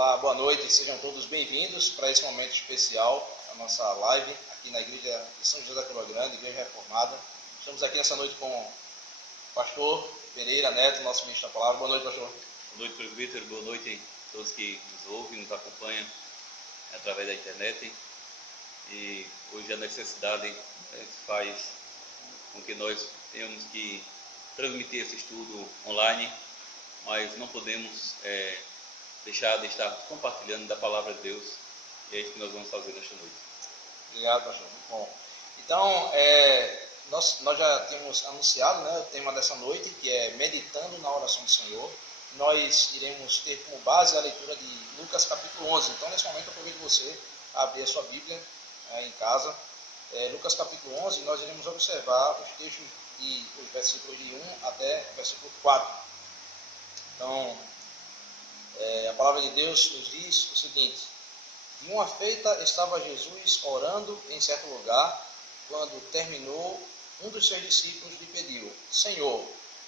Olá, boa noite, sejam todos bem-vindos para esse momento especial, a nossa live aqui na igreja de São José da Coroa Grande, igreja reformada. Estamos aqui nessa noite com o pastor Pereira Neto, nosso ministro da palavra. Boa noite, pastor. Boa noite, presbítero. Boa noite a todos que nos ouvem, nos acompanham através da internet. E hoje a necessidade faz com que nós tenhamos que transmitir esse estudo online, mas não podemos deixar de estar compartilhando da palavra de Deus, e é isso que nós vamos fazer nesta noite. Obrigado, pastor. Muito bom. Então, nós já temos anunciado, o tema dessa noite, que é Meditando na Oração do Senhor. Nós iremos ter como base a leitura de Lucas capítulo 11. Então, nesse momento, eu convido você a abrir a sua Bíblia em casa. Lucas capítulo 11, nós iremos observar os textos dos versículos de 1 até o versículo 4. Então, a palavra de Deus nos diz o seguinte: de uma feita estava Jesus orando em certo lugar, quando terminou, um dos seus discípulos lhe pediu: Senhor,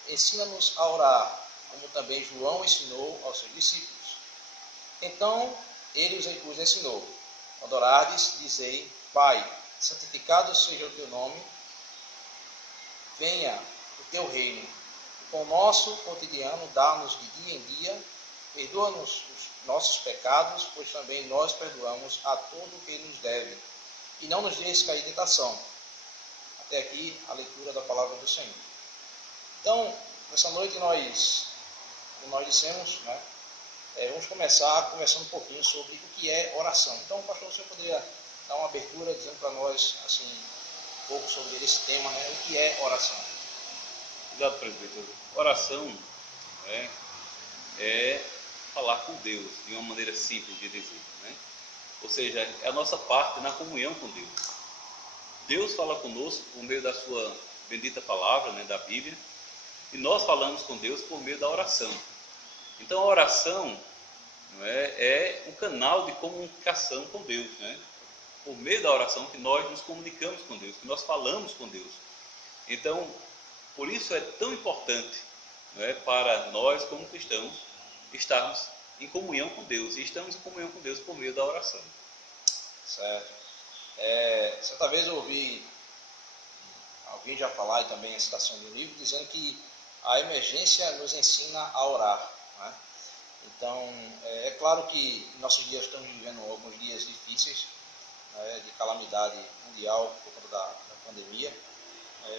ensina-nos a orar, como também João ensinou aos seus discípulos. Então ele os ensinou: quando orardes, dizei: Pai, santificado seja o teu nome, venha o teu reino. O pão nosso cotidiano dá-nos de dia em dia, perdoa-nos os nossos pecados, pois também nós perdoamos a todo o que nos deve. E não nos deixes cair em tentação. Até aqui a leitura da palavra do Senhor. Então, nessa noite como nós dissemos, vamos começar conversando um pouquinho sobre o que é oração. Então, pastor, você poderia dar uma abertura dizendo para nós assim, um pouco sobre esse tema, o que é oração? Obrigado, presbítero. Oração é falar com Deus, de uma maneira simples de dizer. Ou seja, é a nossa parte na comunhão com Deus. Deus fala conosco por meio da sua bendita palavra, da Bíblia, e nós falamos com Deus por meio da oração. Então a oração é um canal de comunicação com Deus. Por meio da oração que nós nos comunicamos com Deus, que nós falamos com Deus. Então, por isso é tão importante para nós como cristãos estarmos em comunhão com Deus, e estamos em comunhão com Deus por meio da oração. Certo. Certa vez eu ouvi alguém já falar, e também a citação do livro, dizendo que a emergência nos ensina a orar. Então, é claro que em nossos dias estamos vivendo alguns dias difíceis, de calamidade mundial por conta da pandemia,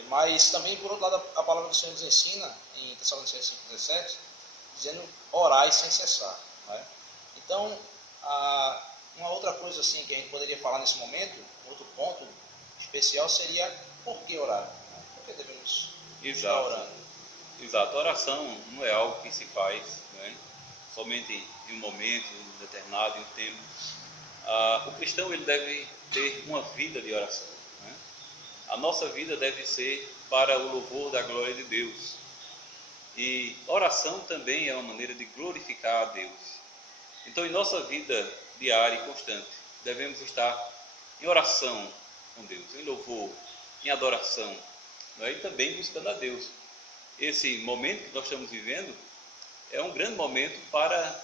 mas também, por outro lado, a palavra do Senhor nos ensina, em Tessalonicenses 5,17, dizendo: orai sem cessar. Então, uma outra coisa assim que a gente poderia falar nesse momento, outro ponto especial, seria por que orar? Por que devemos estar orando? Exato. A oração não é algo que se faz somente em um momento determinado, em um tempo. O cristão ele deve ter uma vida de oração. A nossa vida deve ser para o louvor da glória de Deus. E oração também é uma maneira de glorificar a Deus. Então, em nossa vida diária e constante, devemos estar em oração com Deus, em louvor, em adoração, e também buscando a Deus. Esse momento que nós estamos vivendo é um grande momento para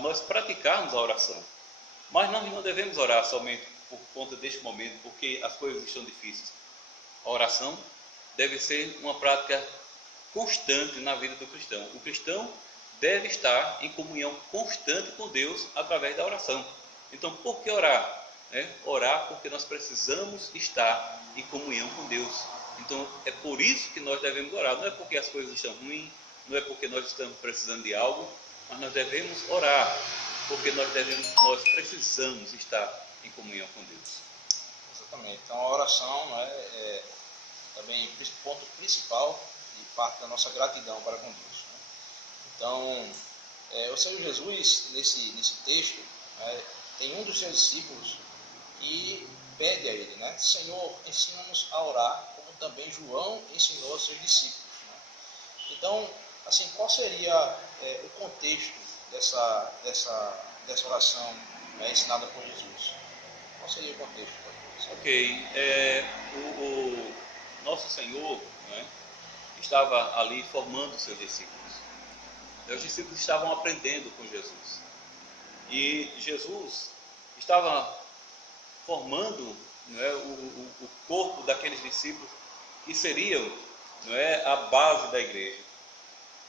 nós praticarmos a oração. Mas nós não devemos orar somente por conta deste momento, porque as coisas estão difíceis. A oração deve ser uma prática constante na vida do cristão. O cristão deve estar em comunhão constante com Deus através da oração. Então, por que orar? Orar porque nós precisamos estar em comunhão com Deus. Então, é por isso que nós devemos orar. Não é porque as coisas estão ruins, não é porque nós estamos precisando de algo, mas nós devemos orar porque nós precisamos estar em comunhão com Deus. Exatamente. Então, a oração é também o ponto principal e parte da nossa gratidão para com Deus. Então, o Senhor Jesus, nesse texto, tem um dos seus discípulos que pede a ele, Senhor, ensina-nos a orar, como também João ensinou aos seus discípulos. Então, assim, qual seria o contexto dessa oração ensinada por Jesus? Qual seria o contexto? Ok, o nosso Senhor estava ali formando os seus discípulos. Os discípulos estavam aprendendo com Jesus. E Jesus estava formando, não é, o corpo daqueles discípulos que seriam, não é, a base da igreja.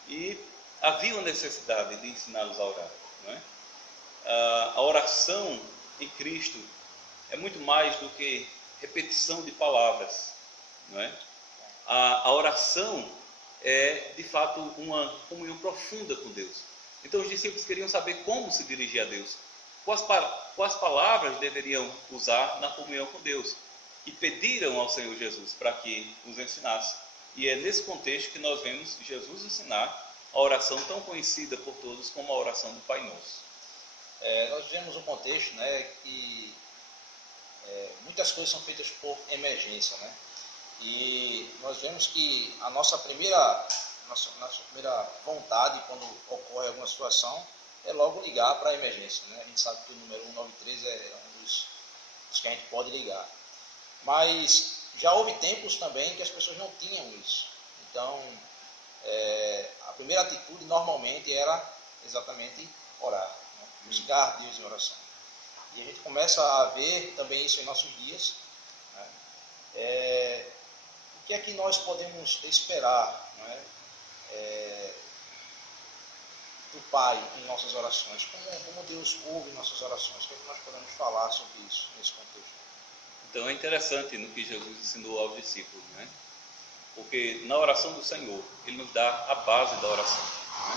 E havia uma necessidade de ensiná-los a orar. Não é? A oração em Cristo é muito mais do que repetição de palavras. Não é? A oração é, de fato, uma comunhão profunda com Deus. Então os discípulos queriam saber como se dirigir a Deus. Quais palavras deveriam usar na comunhão com Deus. E pediram ao Senhor Jesus para que os ensinasse. E é nesse contexto que nós vemos Jesus ensinar a oração tão conhecida por todos como a oração do Pai Nosso. Nós vemos um contexto, né, que muitas coisas são feitas por emergência, né? E nós vemos que a nossa primeira vontade quando ocorre alguma situação é logo ligar para a emergência, né? A gente sabe que o número 193 é um dos que a gente pode ligar. Mas já houve tempos também que as pessoas não tinham isso. Então, a primeira atitude normalmente era exatamente orar, né? Buscar Deus em oração. E a gente começa a ver também isso em nossos dias, né? O que é que nós podemos esperar, né, do Pai em nossas orações? Como Deus ouve nossas orações? O que é que nós podemos falar sobre isso nesse contexto? Então é interessante no que Jesus ensinou aos discípulos, né? Porque na oração do Senhor, Ele nos dá a base da oração, né?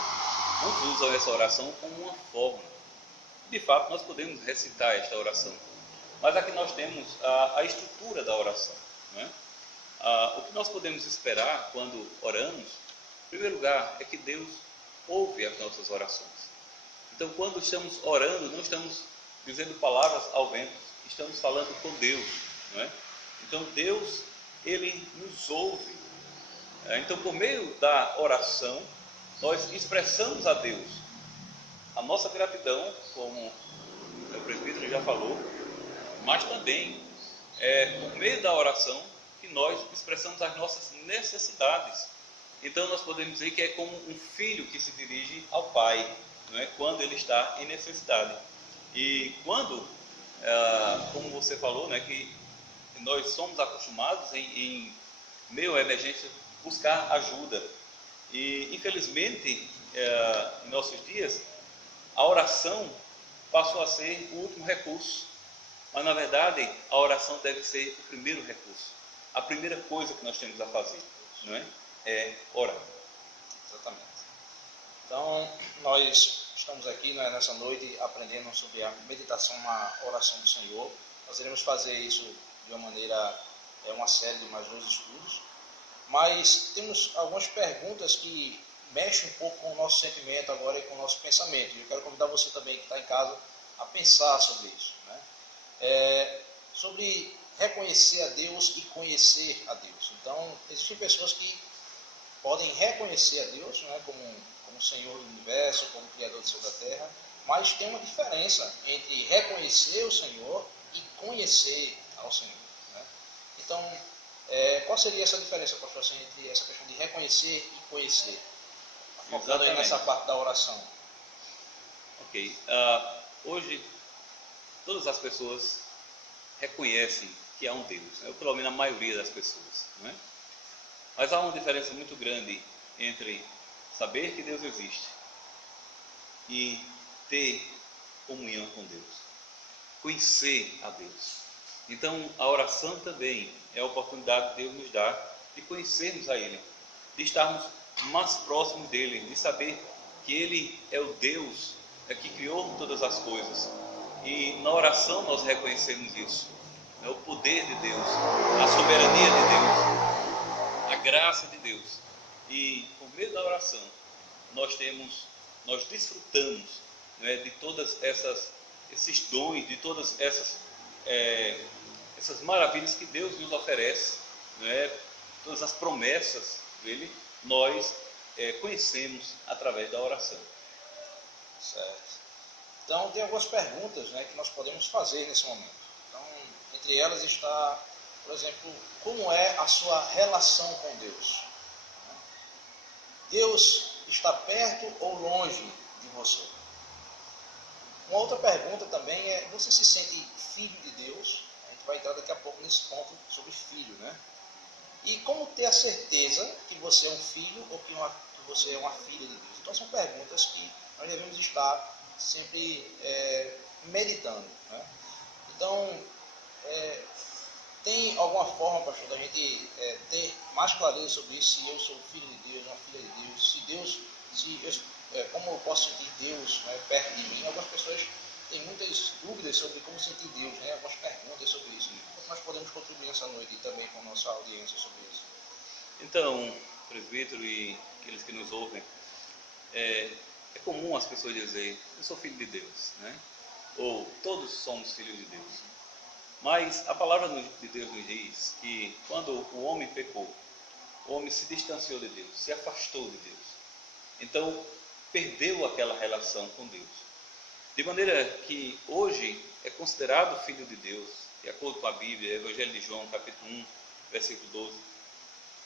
Muitos usam essa oração como uma fórmula. De fato, nós podemos recitar esta oração, mas aqui nós temos a estrutura da oração, né? O que nós podemos esperar quando oramos, em primeiro lugar, é que Deus ouve as nossas orações. Então, quando estamos orando, não estamos dizendo palavras ao vento, estamos falando com Deus, não é? Então, Deus, Ele nos ouve. Então, por meio da oração, nós expressamos a Deus a nossa gratidão, como o presbítero já falou, mas também por meio da oração que nós expressamos as nossas necessidades. Então nós podemos dizer que é como um filho que se dirige ao pai, não é? Quando ele está em necessidade. E quando, como você falou, né, que nós somos acostumados em meio à emergência buscar ajuda. E infelizmente, em nossos dias, a oração passou a ser o último recurso. Mas na verdade, a oração deve ser o primeiro recurso. A primeira coisa que nós temos a fazer, não é? É orar. Exatamente. Então, nós estamos aqui, né, nessa noite aprendendo sobre a meditação na oração do Senhor. Nós iremos fazer isso de uma maneira, uma série de mais 2 estudos. Mas temos algumas perguntas que mexem um pouco com o nosso sentimento agora e com o nosso pensamento. E eu quero convidar você também que está em casa a pensar sobre isso, né? Sobre reconhecer a Deus e conhecer a Deus. Então, existem pessoas que podem reconhecer a Deus, né, como Senhor do universo, como Criador do céu e da terra, mas tem uma diferença entre reconhecer o Senhor e conhecer ao Senhor, né? Então, qual seria essa diferença, pastor, assim, entre essa questão de reconhecer e conhecer? Focando aí nessa parte da oração. Ok. Hoje, todas as pessoas reconhecem que há um Deus, ou pelo menos a maioria das pessoas, não é? Mas há uma diferença muito grande entre saber que Deus existe e ter comunhão com Deus, conhecer a Deus. Então, a oração também é a oportunidade que Deus nos dá de conhecermos a Ele, de estarmos mais próximos dEle, de saber que Ele é o Deus que criou todas as coisas. E na oração nós reconhecemos isso, o poder de Deus, a soberania de Deus, a graça de Deus. E por meio da oração nós desfrutamos, né, de todas esses dons, de todas essas maravilhas que Deus nos oferece, né, todas as promessas dele, nós conhecemos através da oração. Certo. Então, tem algumas perguntas, né, que nós podemos fazer nesse momento. Então, entre elas está, por exemplo, como é a sua relação com Deus? Deus está perto ou longe de você? Uma outra pergunta também é, você se sente filho de Deus? A gente vai entrar daqui a pouco nesse ponto sobre filho, né? E como ter a certeza que você é um filho ou que você é uma filha de Deus? Então são perguntas que nós devemos estar sempre meditando, né? Então, tem alguma forma, pastor, da gente ter mais clareza sobre isso, se eu sou filho de Deus, uma filha de Deus, como eu posso sentir Deus, né, perto de mim? Algumas pessoas têm muitas dúvidas sobre como sentir Deus, né, algumas perguntas sobre isso. Como nós podemos contribuir nessa noite também com a nossa audiência sobre isso? Então, presbítero e aqueles que nos ouvem, é comum as pessoas dizerem, eu sou filho de Deus, né? Ou todos somos filhos de Deus. Mas a palavra de Deus nos diz que quando o homem pecou, o homem se distanciou de Deus, se afastou de Deus. Então, perdeu aquela relação com Deus. De maneira que hoje é considerado filho de Deus, de acordo com a Bíblia, Evangelho de João, capítulo 1, versículo 12,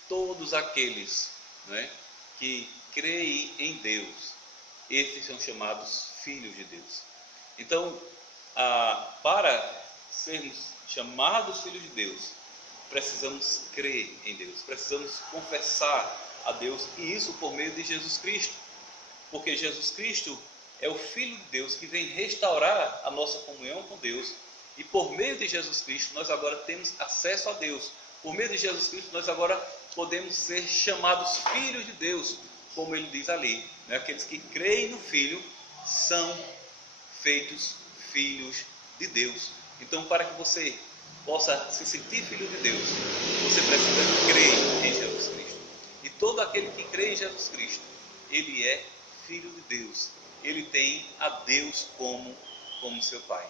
todos aqueles, né, que creem em Deus, esses são chamados filhos de Deus. Então, para sermos chamados filhos de Deus, precisamos crer em Deus, precisamos confessar a Deus, e isso por meio de Jesus Cristo, porque Jesus Cristo é o Filho de Deus que vem restaurar a nossa comunhão com Deus, e por meio de Jesus Cristo nós agora temos acesso a Deus. Por meio de Jesus Cristo nós agora podemos ser chamados filhos de Deus, como ele diz ali, né? Aqueles que creem no Filho são feitos filhos de Deus. Então, para que você possa se sentir filho de Deus, você precisa crer em Jesus Cristo. E todo aquele que crê em Jesus Cristo, ele é filho de Deus. Ele tem a Deus como seu Pai.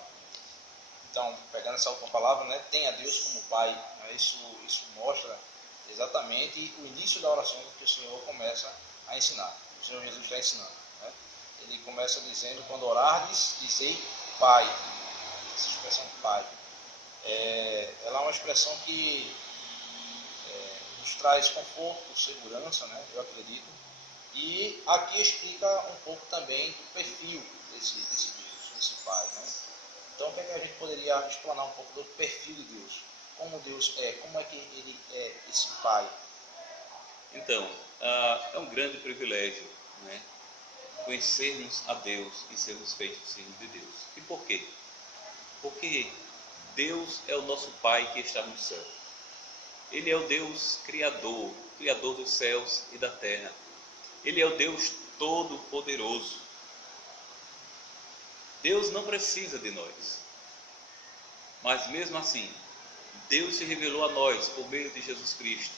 Então, pegando essa última palavra, né, tem a Deus como Pai, né, isso mostra exatamente o início da oração que o Senhor começa a ensinar. O Senhor Jesus está ensinando, né? Ele começa dizendo, quando orardes, dizei Pai. Essa expressão Pai, ela é uma expressão que nos traz conforto, segurança, né, eu acredito. E aqui explica um pouco também do perfil desse Deus, desse Pai, né? Então, o que a gente poderia explanar um pouco do perfil de Deus? Como Deus é, como é que Ele é esse Pai? Então, é um grande privilégio, né, conhecermos a Deus e sermos feitos filhos de Deus. E por quê? Porque Deus é o nosso Pai que está no céu. Ele é o Deus Criador dos céus e da terra. Ele é o Deus Todo-Poderoso. Deus não precisa de nós, mas mesmo assim, Deus se revelou a nós por meio de Jesus Cristo,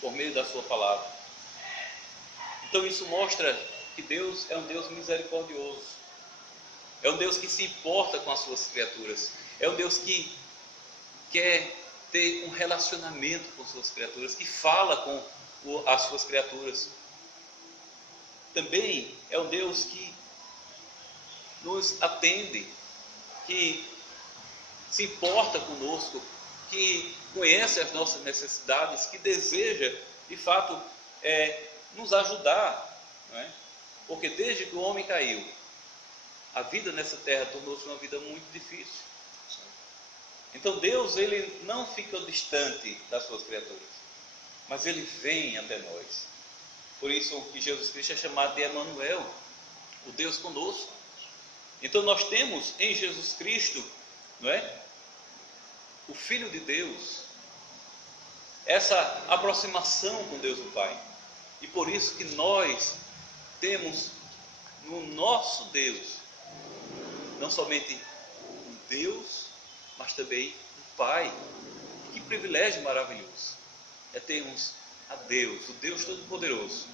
por meio da sua palavra. Então isso mostra que Deus é um Deus misericordioso, é um Deus que se importa com as suas criaturas, é um Deus que quer ter um relacionamento com suas criaturas, que fala com as suas criaturas. Também é um Deus que nos atende, que se importa conosco, que conhece as nossas necessidades, que deseja, de fato, nos ajudar, não é? Porque desde que o homem caiu, a vida nessa terra tornou-se uma vida muito difícil. Então Deus, ele não fica distante das suas criaturas, mas ele vem até nós. Por isso que Jesus Cristo é chamado de Emanuel, o Deus conosco. Então nós temos em Jesus Cristo, não é, o Filho de Deus, essa aproximação com Deus o Pai. E por isso que nós temos no nosso Deus, não somente um Deus, mas também um Pai. Que privilégio maravilhoso é termos a Deus, o Deus Todo-Poderoso,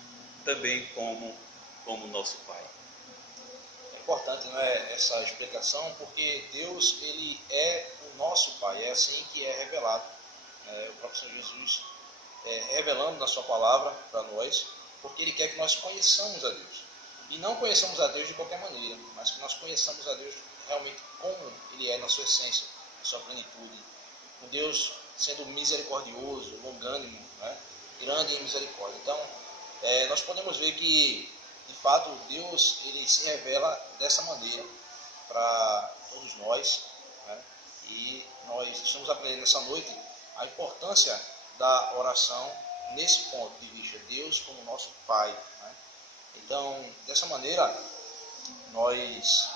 também como nosso Pai. É importante, não é, essa explicação, porque Deus, ele é o nosso Pai, é assim que é revelado. O próprio Senhor Jesus revelando na sua palavra para nós, porque ele quer que nós conheçamos a Deus. E não conheçamos a Deus de qualquer maneira, mas que nós conheçamos a Deus realmente como ele é na sua essência, na sua plenitude. Um Deus sendo misericordioso, longânimo, né? Grande em misericórdia. Então, nós podemos ver que, de fato, Deus, ele se revela dessa maneira. para todos nós, né? E nós estamos aprendendo nessa noite a importância da oração nesse ponto de vista, Deus como nosso Pai, né? Então, dessa maneira, nós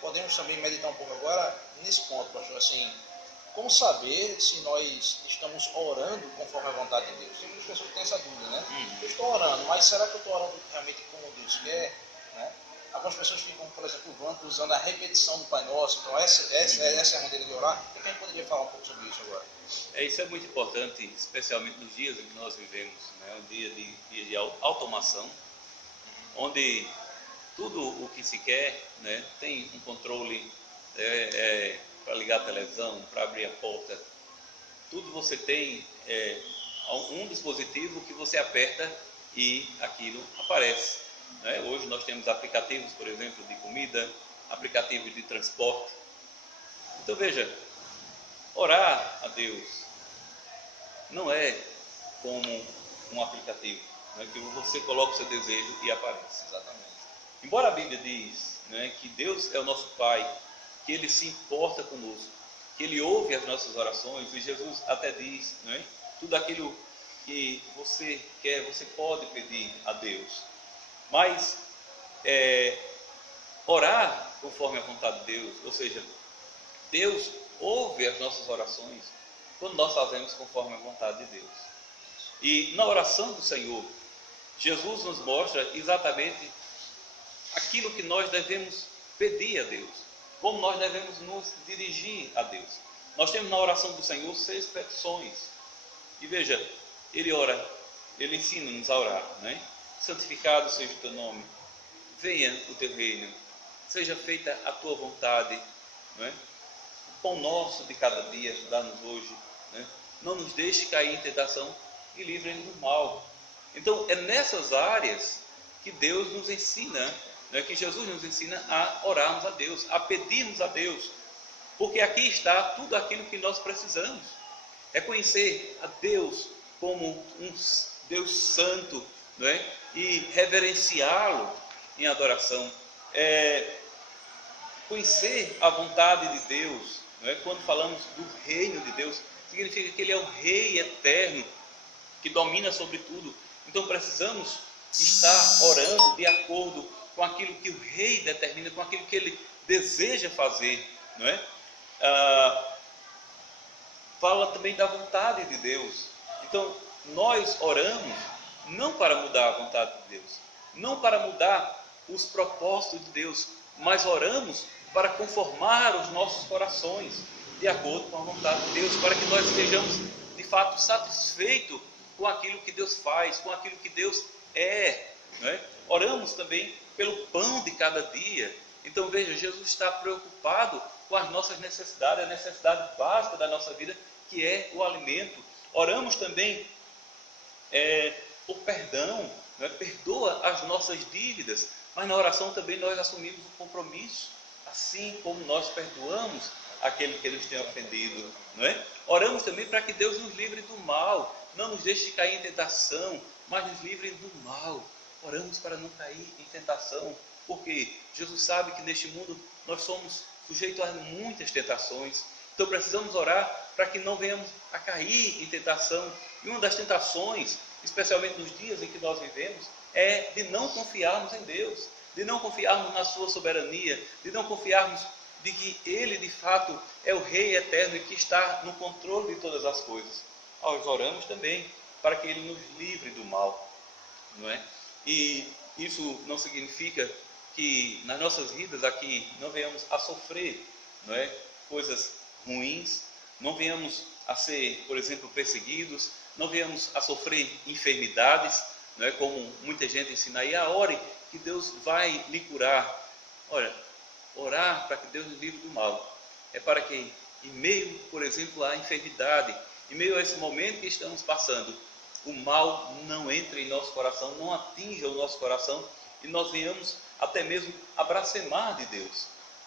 podemos também meditar um pouco agora nesse ponto, pastor, assim, como saber se nós estamos orando conforme a vontade de Deus? Tem muitas pessoas que têm essa dúvida, né? Eu estou orando, mas será que eu estou orando realmente como Deus quer? Né? Algumas pessoas ficam, por exemplo, usando a repetição do Pai Nosso. Então, essa é a maneira de orar. O que a gente poderia falar um pouco sobre isso agora? Isso é muito importante, especialmente nos dias em que nós vivemos, né? Um dia de automação, onde tudo o que se quer, né, tem um controle para ligar a televisão, para abrir a porta. Tudo você tem um dispositivo que você aperta e aquilo aparece, né? Hoje nós temos aplicativos, por exemplo, de comida, aplicativos de transporte. Então veja, orar a Deus não é como um aplicativo, né, que você coloca o seu desejo e aparece. Exatamente. Embora a Bíblia diz, né, que Deus é o nosso Pai, que Ele se importa conosco, que Ele ouve as nossas orações, e Jesus até diz, né, tudo aquilo que você quer, você pode pedir a Deus. Mas orar conforme a vontade de Deus, ou seja, Deus ouve as nossas orações quando nós fazemos conforme a vontade de Deus. E na oração do Senhor, Jesus nos mostra exatamente aquilo que nós devemos pedir a Deus, como nós devemos nos dirigir a Deus. Nós temos na oração do Senhor 6 petições. E veja, Ele ensina-nos a orar, né? Santificado seja o teu nome, venha o teu reino, seja feita a tua vontade, né? O pão nosso de cada dia dá-nos hoje, né? Não nos deixe cair em tentação e livre-nos do mal. Então é nessas áreas que Deus nos ensina, né, que Jesus nos ensina a orarmos a Deus, a pedirmos a Deus, porque aqui está tudo aquilo que nós precisamos. É conhecer a Deus como um Deus santo, né, e reverenciá-lo em adoração. Conhecer a vontade de Deus, né, quando falamos do reino de Deus, significa que Ele é o Rei eterno, que domina sobre tudo. Então precisamos estar orando de acordo com aquilo que o Rei determina, com aquilo que Ele deseja fazer, não é? Fala também da vontade de Deus. Então nós oramos não para mudar a vontade de Deus, não para mudar os propósitos de Deus, mas oramos para conformar os nossos corações de acordo com a vontade de Deus, para que nós estejamos de fato satisfeitos com aquilo que Deus faz, com aquilo que Deus é, né? Oramos também pelo pão de cada dia. Então veja, Jesus está preocupado com as nossas necessidades, a necessidade básica da nossa vida, que é o alimento. Oramos também por perdão, né? Perdoa as nossas dívidas, mas na oração também nós assumimos o compromisso, assim como nós perdoamos aquele que nos tem ofendido, não é? Oramos também para que Deus nos livre do mal, não nos deixe cair em tentação, mas nos livre do mal. Oramos para não cair em tentação, porque Jesus sabe que neste mundo nós somos sujeitos a muitas tentações. Então precisamos orar para que não venhamos a cair em tentação. E uma das tentações, especialmente nos dias em que nós vivemos, é de não confiarmos em Deus, de não confiarmos na sua soberania, de não confiarmos de que Ele de fato é o Rei eterno e que está no controle de todas as coisas. Nós oramos também para que Ele nos livre do mal, não é? E isso não significa que nas nossas vidas aqui não venhamos a sofrer, não é, coisas ruins, não venhamos a ser, por exemplo, perseguidos, não venhamos a sofrer enfermidades, não é, como muita gente ensina aí, ore que Deus vai lhe curar. Olha, orar para que Deus nos livre do mal é para que, em meio, por exemplo, à enfermidade, em meio a esse momento que estamos passando, o mal não entre em nosso coração, não atinja o nosso coração e nós venhamos até mesmo a blasfemar de Deus.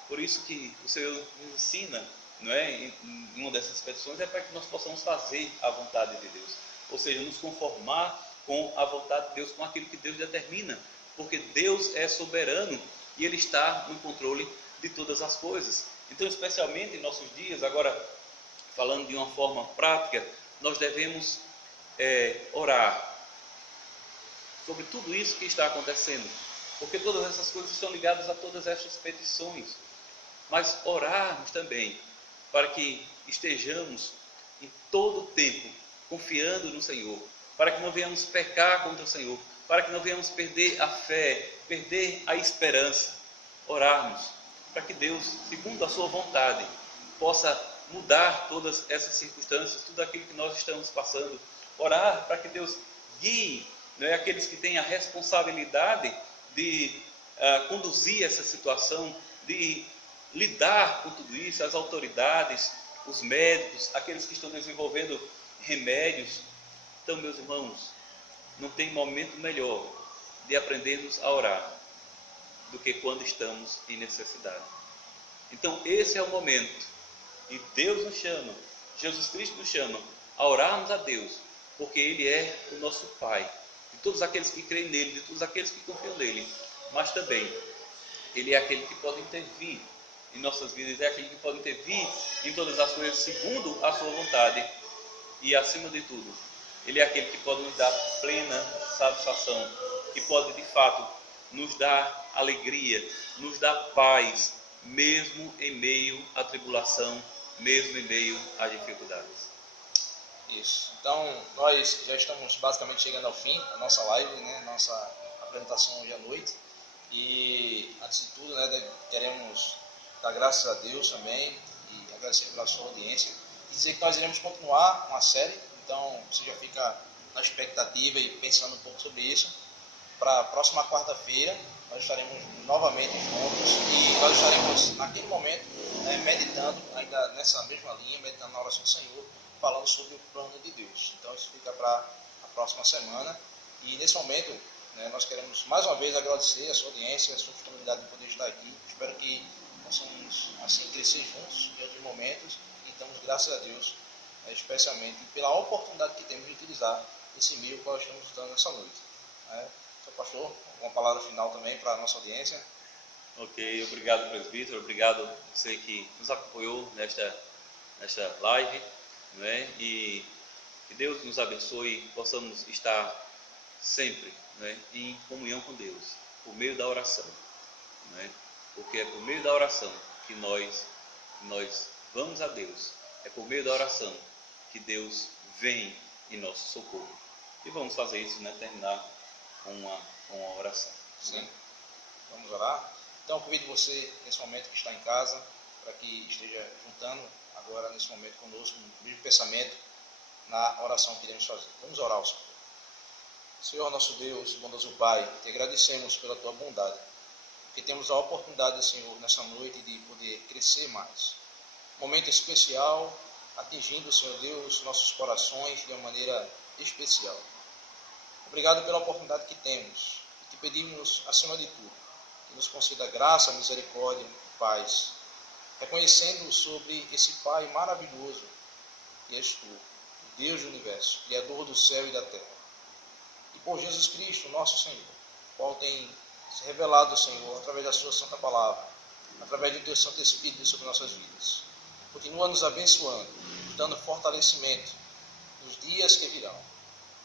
Por isso que o Senhor nos ensina, não é, em uma dessas petições, é para que nós possamos fazer a vontade de Deus, ou seja, nos conformar com a vontade de Deus, com aquilo que Deus determina, porque Deus é soberano e Ele está no controle de todas as coisas. Então, especialmente em nossos dias, agora falando de uma forma prática, nós devemos orar sobre tudo isso que está acontecendo, porque todas essas coisas estão ligadas a todas estas petições. Mas orarmos também para que estejamos em todo o tempo confiando no Senhor, para que não venhamos pecar contra o Senhor, para que não venhamos perder a fé, perder a esperança. Orarmos para que Deus, segundo a sua vontade, possa mudar todas essas circunstâncias, tudo aquilo que nós estamos passando. Orar para que Deus guie, aqueles que têm a responsabilidade de conduzir essa situação, de lidar com tudo isso, as autoridades, os médicos, aqueles que estão desenvolvendo remédios. Então, meus irmãos, não tem momento melhor de aprendermos a orar do que quando estamos em necessidade. Então, esse é o momento, e Deus nos chama, Jesus Cristo nos chama a orarmos a Deus, porque Ele é o nosso Pai, de todos aqueles que creem nele, de todos aqueles que confiam nele, mas também Ele é aquele que pode intervir em nossas vidas, é aquele que pode intervir em todas as coisas segundo a sua vontade, e acima de tudo, Ele é aquele que pode nos dar plena satisfação, que pode de fato nos dar alegria, nos dar paz, mesmo em meio à tribulação, mesmo em meio às dificuldades. Isso. Então, nós já estamos basicamente chegando ao fim da nossa live, nossa apresentação hoje à noite. E, antes de tudo, queremos dar graças a Deus também e agradecer pela sua audiência. E dizer que nós iremos continuar uma série, então você já fica na expectativa e pensando um pouco sobre isso. Para a próxima quarta-feira, nós estaremos novamente juntos e nós estaremos, naquele momento, meditando, ainda nessa mesma linha, meditando na oração do Senhor, falando sobre o plano de Deus. Então, isso fica para a próxima semana. E, nesse momento, nós queremos, mais uma vez, agradecer a sua audiência, a sua disponibilidade de poder estar aqui. Espero que possamos, assim, crescer juntos em outros momentos. E damos graças a Deus, especialmente pela oportunidade que temos de utilizar esse meio que nós estamos dando nessa noite. Seu pastor, uma palavra final também para a nossa audiência. Ok, obrigado, presbítero, obrigado a você que nos acompanhou nesta live, e que Deus nos abençoe, possamos estar sempre em comunhão com Deus, por meio da oração, porque é por meio da oração que nós vamos a Deus, é por meio da oração que Deus vem em nosso socorro. E vamos fazer isso, terminar com uma oração. Sim. Vamos orar? Então, convido você, nesse momento que está em casa, para que esteja juntando agora, nesse momento, conosco, no mesmo pensamento, na oração que iremos fazer. Vamos orar ao Senhor. Senhor, nosso Deus, bondoso Pai, te agradecemos pela tua bondade, porque temos a oportunidade, Senhor, nessa noite de poder crescer mais. Momento especial, atingindo, Senhor Deus, nossos corações de uma maneira especial. Obrigado pela oportunidade que temos. E te pedimos, acima de tudo, que nos conceda graça, misericórdia e paz, reconhecendo sobre esse Pai maravilhoso que és tu, o Deus do universo, Criador do céu e da terra. E por Jesus Cristo, nosso Senhor, qual tem se revelado, Senhor, através da sua santa palavra, através do teu Santo Espírito sobre nossas vidas. Continua nos abençoando, nos dando fortalecimento nos dias que virão.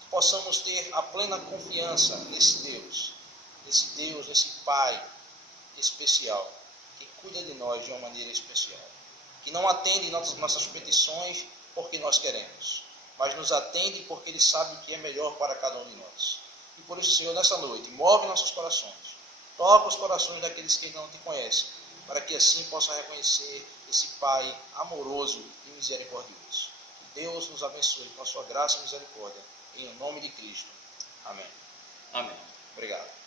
Que possamos ter a plena confiança nesse Deus, nesse Pai especial, que cuida de nós de uma maneira especial, que não atende nossas petições porque nós queremos, mas nos atende porque Ele sabe o que é melhor para cada um de nós. E por isso, Senhor, nessa noite, move nossos corações, toca os corações daqueles que não te conhecem, para que assim possam reconhecer esse Pai amoroso e misericordioso. Que Deus nos abençoe com a sua graça e misericórdia, em nome de Cristo. Amém. Amém. Obrigado.